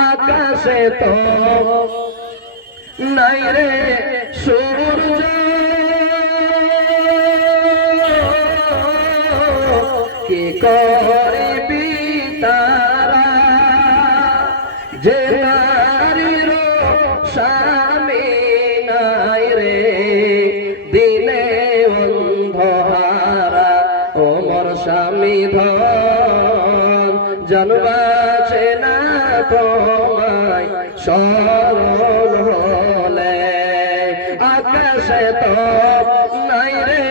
আকাশে তো নাই রে সূর্য কি করবি তারা যে নারীর স্বামী নাই রে দিনে অন্ধহারা ও মোর স্বামী ধন জন্মাছে না তোমায় স্মরণ হলে আকাশে তো নাই রে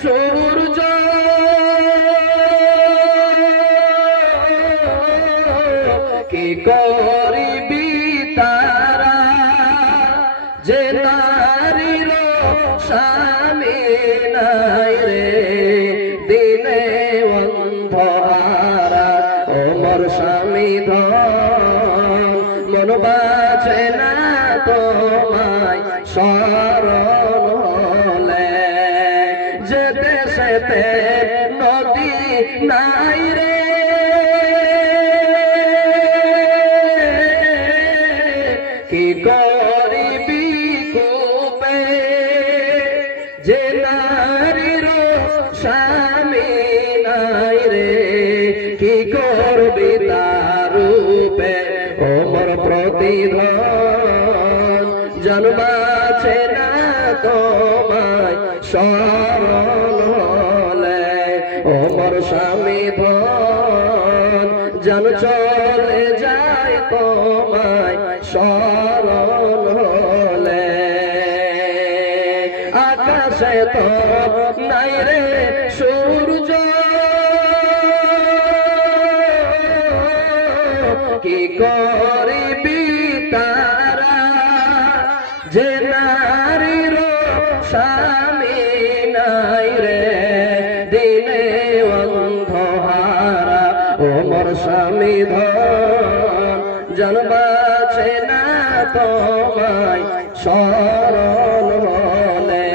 সূর্য কি করবি তারা যে নারীর স্বামী নাই রে দিনে অন্ধহারা ও মোর স্বামী ধন মন বাঁচে না তোমায় স্মরণ হলে যে দেশেতে নদী নাই রে কি করবি কূপে যে নারীর স্বামী নাই রে কি করবি তার রূপে ও মোর প্রতিধন জন্মাছে না তোমায় স্মরণ হলে ও মোর স্বামী ধন জন চলে যায় তোমায় স্মরণ হলে আকাশে তো নাই রে সূর্য কি করবি তারা যে নারীর স্বামী নাই রে দিনে অন্ধহারা ও মোর স্বামী ধন জন্মাছে না তোমায় স্মরণ হলে